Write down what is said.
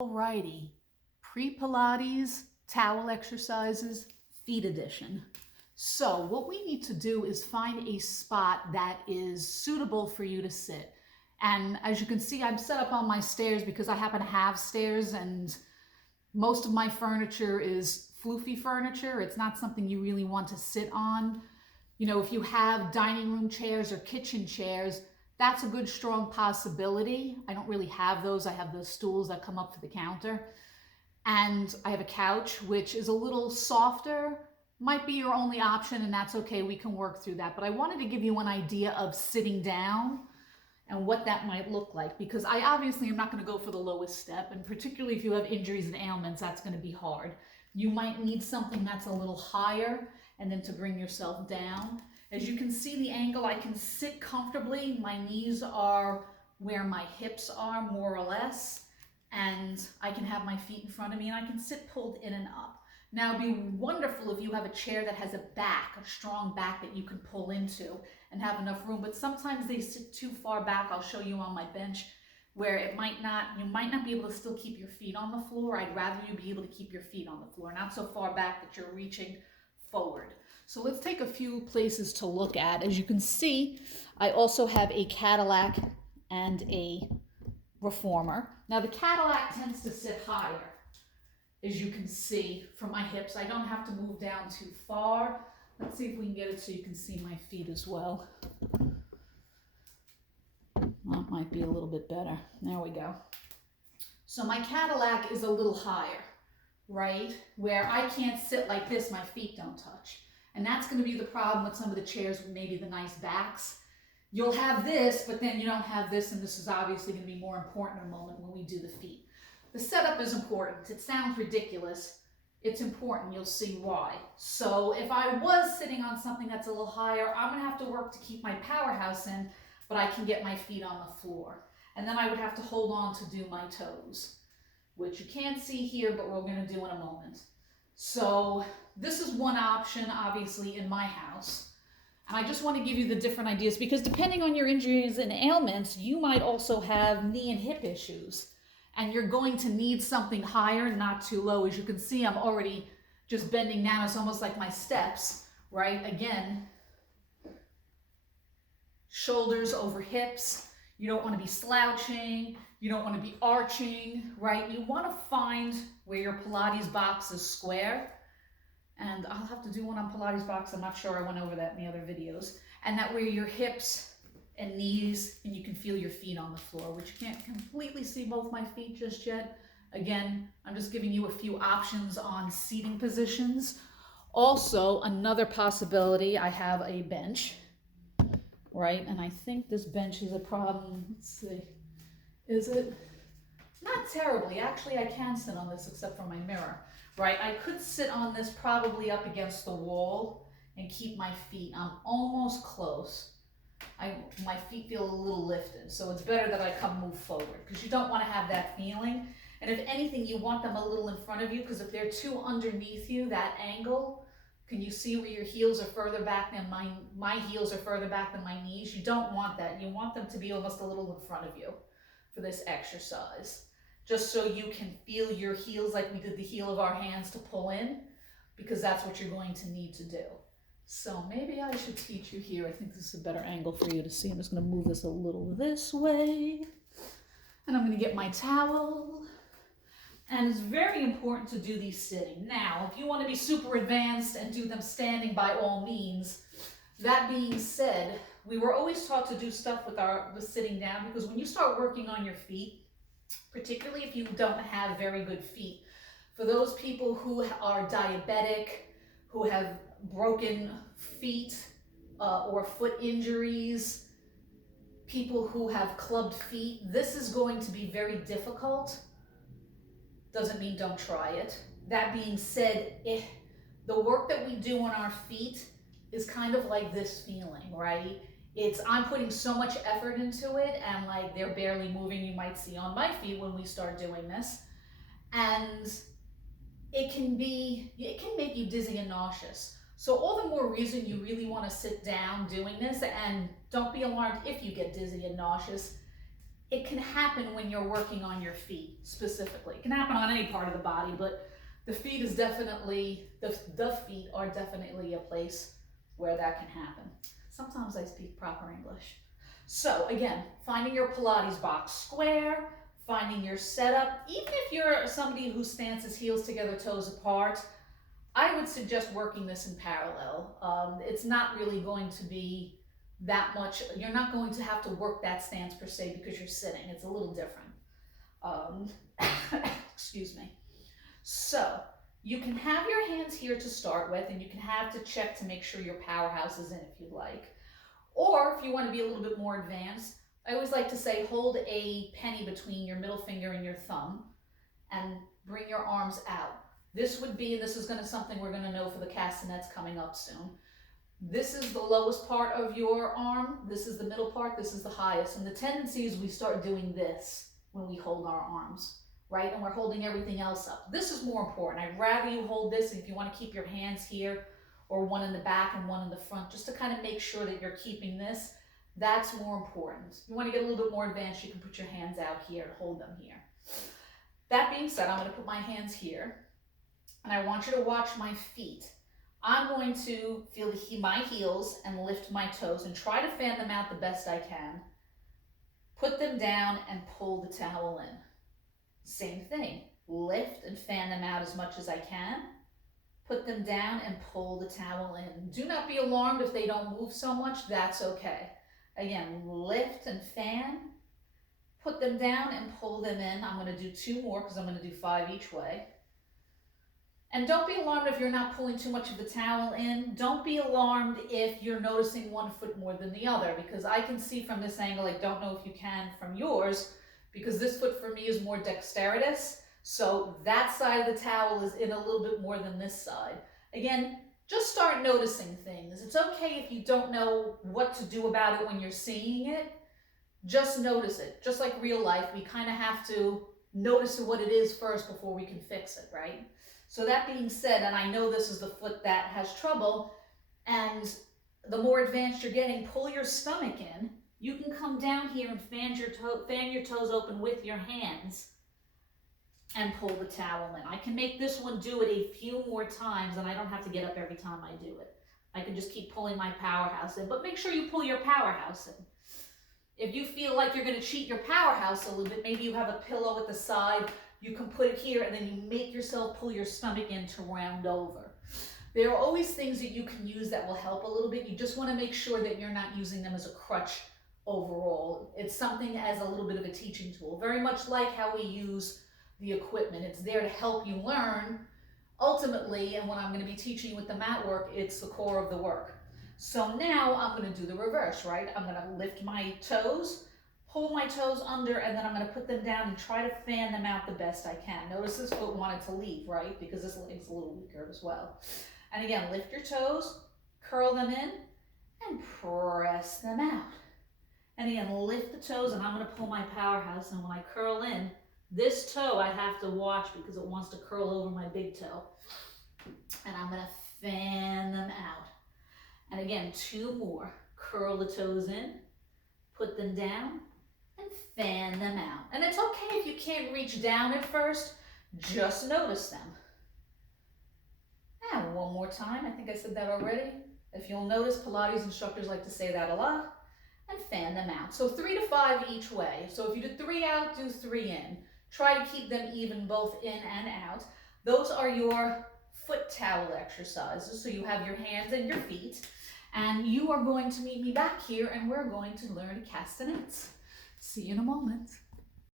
Alrighty, pre-Pilates towel exercises, feet edition. So what we need to do is find a spot that is suitable for you to sit. And as you can see, I'm set up on my stairs because I happen to have stairs, and most of my furniture is floofy furniture. It's not something you really want to sit on. You know, if you have dining room chairs or kitchen chairs, that's a good strong possibility. I don't really have those. I have the stools that come up to the counter. And I have a couch, which is a little softer. Might be your only option, and that's okay. We can work through that. But I wanted to give you an idea of sitting down and what that might look like, because I obviously am not going to go for the lowest step, and particularly if you have injuries and ailments, that's going to be hard. You might need something that's a little higher, and then to bring yourself down. As you can see the angle, I can sit comfortably. My knees are where my hips are, more or less, and I can have my feet in front of me, and I can sit pulled in and up. Now, it'd be wonderful if you have a chair that has a back, a strong back that you can pull into and have enough room, but sometimes they sit too far back. I'll show you on my bench where you might not be able to still keep your feet on the floor. I'd rather you be able to keep your feet on the floor, not so far back that you're reaching forward. So let's take a few places to look at. As you can see, I also have a Cadillac and a reformer. Now the Cadillac tends to sit higher, as you can see from my hips. I don't have to move down too far. Let's see if we can get it so you can see my feet as well. That might be a little bit better. There we go. So my Cadillac is a little higher, right? Where I can't sit like this, my feet don't touch. And that's going to be the problem with some of the chairs with maybe the nice backs. You'll have this, but then you don't have this, and this is obviously going to be more important in a moment when we do the feet. The setup is important. It sounds ridiculous. It's important. You'll see why. So if I was sitting on something that's a little higher, I'm going to have to work to keep my powerhouse in, but I can get my feet on the floor. And then I would have to hold on to do my toes, which you can't see here, but we're going to do in a moment. So this is one option, obviously, in my house. And I just want to give you the different ideas, because depending on your injuries and ailments, you might also have knee and hip issues. And you're going to need something higher, not too low. As you can see, I'm already just bending down. It's almost like my steps, right? Again, shoulders over hips. You don't want to be slouching. You don't want to be arching, right? You want to find where your Pilates box is square. And I'll have to do one on Pilates box. I'm not sure I went over that in the other videos. And that where your hips and knees, and you can feel your feet on the floor, which you can't completely see both my feet just yet. Again, I'm just giving you a few options on seating positions. Also, another possibility, I have a bench, right? And I think this bench is a problem. Let's see. Is it? Not terribly. Actually, I can sit on this except for my mirror, right? I could sit on this probably up against the wall and keep my feet. I'm almost close. My feet feel a little lifted, so it's better that I move forward, because you don't want to have that feeling. And if anything, you want them a little in front of you, because if they're too underneath you, that angle, can you see where your heels are further back than my heels are further back than my knees? You don't want that. You want them to be almost a little in front of you for this exercise, just so you can feel your heels like we did the heel of our hands to pull in, because that's what you're going to need to do. So maybe I should teach you here. I think this is a better angle for you to see. I'm just going to move this a little this way. And I'm going to get my towel. And it's very important to do these sitting. Now, if you want to be super advanced and do them standing, by all means. That being said, we were always taught to do stuff with sitting down, because when you start working on your feet, particularly if you don't have very good feet, for those people who are diabetic, who have broken feet or foot injuries, people who have clubbed feet, this is going to be very difficult. Doesn't mean don't try it. That being said, the work that we do on our feet is kind of like this feeling, right? I'm putting so much effort into it, and like they're barely moving, you might see on my feet when we start doing this. And it can make you dizzy and nauseous. So all the more reason you really want to sit down doing this, and don't be alarmed if you get dizzy and nauseous. It can happen when you're working on your feet specifically. It can happen on any part of the body, but the feet is definitely, the feet are definitely a place where that can happen. Sometimes I speak proper English. So again, finding your Pilates box square, finding your setup. Even if you're somebody who stands his heels together, toes apart, I would suggest working this in parallel. It's not really going to be that much. You're not going to have to work that stance per se because you're sitting. It's a little different. Excuse me. So you can have your hands here to start with, and you can have to check to make sure your powerhouse is in if you'd like. Or if you want to be a little bit more advanced, I always like to say hold a penny between your middle finger and your thumb and bring your arms out. This would be, this is going to something we're going to know for the castanets coming up soon. This is the lowest part of your arm. This is the middle part. This is the highest. And the tendency is we start doing this when we hold our arms, right? And we're holding everything else up. This is more important. I'd rather you hold this, and if you want to keep your hands here, or one in the back and one in the front, just to kind of make sure that you're keeping this, that's more important. If you want to get a little bit more advanced, you can put your hands out here and hold them here. That being said, I'm going to put my hands here, and I want you to watch my feet. I'm going to feel my heels and lift my toes and try to fan them out the best I can. Put them down and pull the towel in. Same thing, lift and fan them out as much as I can. Put them down and pull the towel in. Do not be alarmed if they don't move so much, that's okay. Again, lift and fan, put them down and pull them in. I'm going to do 2 more because I'm going to do 5 each way. And don't be alarmed if you're not pulling too much of the towel in. Don't be alarmed if you're noticing one foot more than the other, because I can see from this angle, I don't know if you can from yours, because this foot for me is more dexterous. So that side of the towel is in a little bit more than this side. Again, just start noticing things. It's okay if you don't know what to do about it when you're seeing it. Just notice it. Just like real life, we kind of have to notice what it is first before we can fix it, right? So that being said, and I know this is the foot that has trouble, and the more advanced you're getting, pull your stomach in. You can come down here and fan your toes open with your hands and pull the towel in. I can make this one do it a few more times, and I don't have to get up every time I do it. I can just keep pulling my powerhouse in, but make sure you pull your powerhouse in. If you feel like you're going to cheat your powerhouse a little bit, maybe you have a pillow at the side, you can put it here, and then you make yourself pull your stomach in to round over. There are always things that you can use that will help a little bit. You just want to make sure that you're not using them as a crutch overall. It's something as a little bit of a teaching tool, very much like how we use the equipment. It's there to help you learn ultimately, and when I'm going to be teaching you with the mat work, it's the core of the work. So now I'm going to do the reverse, right? I'm going to lift my toes, pull my toes under, and then I'm going to put them down and try to fan them out the best I can. Notice this foot wanted to leave, right? Because this leg's a little weaker as well. And again, lift your toes, curl them in, and press them out. And again, lift the toes, and I'm going to pull my powerhouse, and when I curl in, this toe I have to watch because it wants to curl over my big toe. And I'm going to fan them out. And again, 2 more. Curl the toes in, put them down, and fan them out. And it's okay if you can't reach down at first, just notice them. And one more time, I think I said that already. If you'll notice, Pilates instructors like to say that a lot. And fan them out. So 3 to 5 each way. So if you do 3 out, do 3 in. Try to keep them even both in and out. Those are your foot towel exercises. So you have your hands and your feet. And you are going to meet me back here, and we're going to learn castanets. See you in a moment.